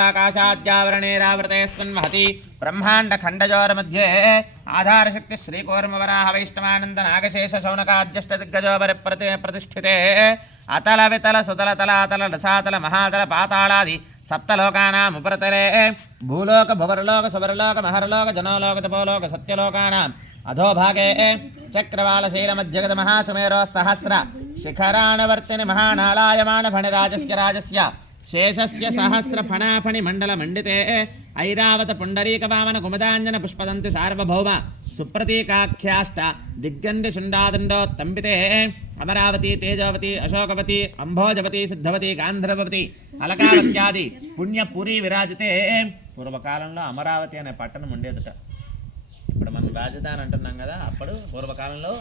ఆకాశాద్యావరణేరావృతేస్మిన్ మహతి బ్రహ్మాండ ఖండజోర మధ్యే ఆధారశక్తి శ్రీకూర్మవరాహ వైష్ణవానంద నాగశేష శౌనకాద్యష్ట దిగ్గజోబరి ప్రతి ప్రతిష్ఠితే. అతల వితల సుతల తల అతల రసాతల మహాతల పాతాళాది సప్తలోకానాముపరతలే భూలోక భువరలోక సువరలోక మహరలోక జనోలోక తపోలోక సత్యలోకానాం అధోభాగే. చక్రవాళశైలమధ్యగత మహాసుమేరో సహస్ర శిఖరాణవర్తిని మహానాళాయమాణ ఫణిరాజస్య రాజస్య. శేషస్య సహస్ర ఫణాఫణి మండల మండితే. ఐరావత పుండరీక వామన కుమదాంజన పుష్పదంతి సార్వభౌమ. సుప్రతీకాఖ్యాష్ట దిగ్గండి శుండాదండో తంబితే అమరావతి తేజవతి అశోకవతి అంభోజవతి సిద్ధవతి గాంధర్వవతి అలకావత్యాది పుణ్యపురి విరాజితే. పూర్వకాలంలో అమరావతి అనే పట్టణం ఉండేదట. ఇప్పుడు మనం రాజధాని అంటున్నాం కదా అప్పుడు పూర్వకాలంలో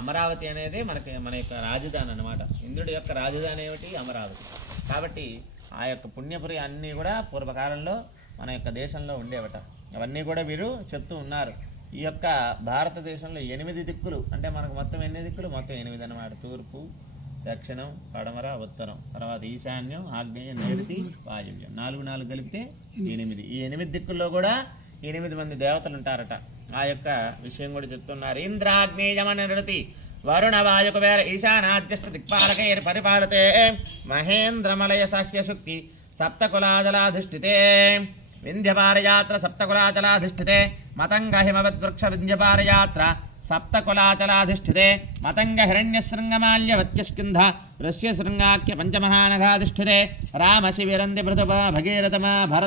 అమరావతి అనేది మనకి మన యొక్క రాజధాని అనమాట ఇంద్రుడి యొక్క రాజధాని ఏమిటి? అమరావతి. కాబట్టి ఆ యొక్క పుణ్యపురి అన్నీ కూడా పూర్వకాలంలో మన యొక్క దేశంలో ఉండేవట. అవన్నీ కూడా వీరు చెప్తూ ఉన్నారు. ఈ యొక్క భారతదేశంలో ఎనిమిది దిక్కులు అంటే మనకు మొత్తం ఎన్ని దిక్కులు? మొత్తం ఎనిమిది అన్నమాట. తూర్పు దక్షిణం పడమర ఉత్తరం. తర్వాత ఈశాన్యం ఆగ్నేయ నైరుతి వాయువ్యం. నాలుగు నాలుగు కలిపితే ఎనిమిది. ఈ ఎనిమిది దిక్కుల్లో కూడా ఎనిమిది మంది దేవతలు ఉంటారట. ఆ యొక్క విషయం కూడా చెప్తున్నారు. ఇంద్రాగ్నేయమని నడుతి వరుణ వాయుక వేర ఈశానాద్యష్ట దిక్పాలకైర్ పరిపాలతే మహేంద్రమలయ సహ్య శుక్తి సప్తకులాజలాధిష్ఠితే వింధ్యపారయాత్ర సప్తకులాచలాధిష్ఠితే మతంగ హిమవద్వృక్ష వింధ్యపారయాత్ర సప్తకులాచలాధిష్ఠితే మతంగ హిరణ్యశృంగమాల్యవత్యస్కింధ ఋష్యశృంగాఖ్య పంచమహానఘాధిష్ఠితే రామ శివిరంది భగీరథమా భరత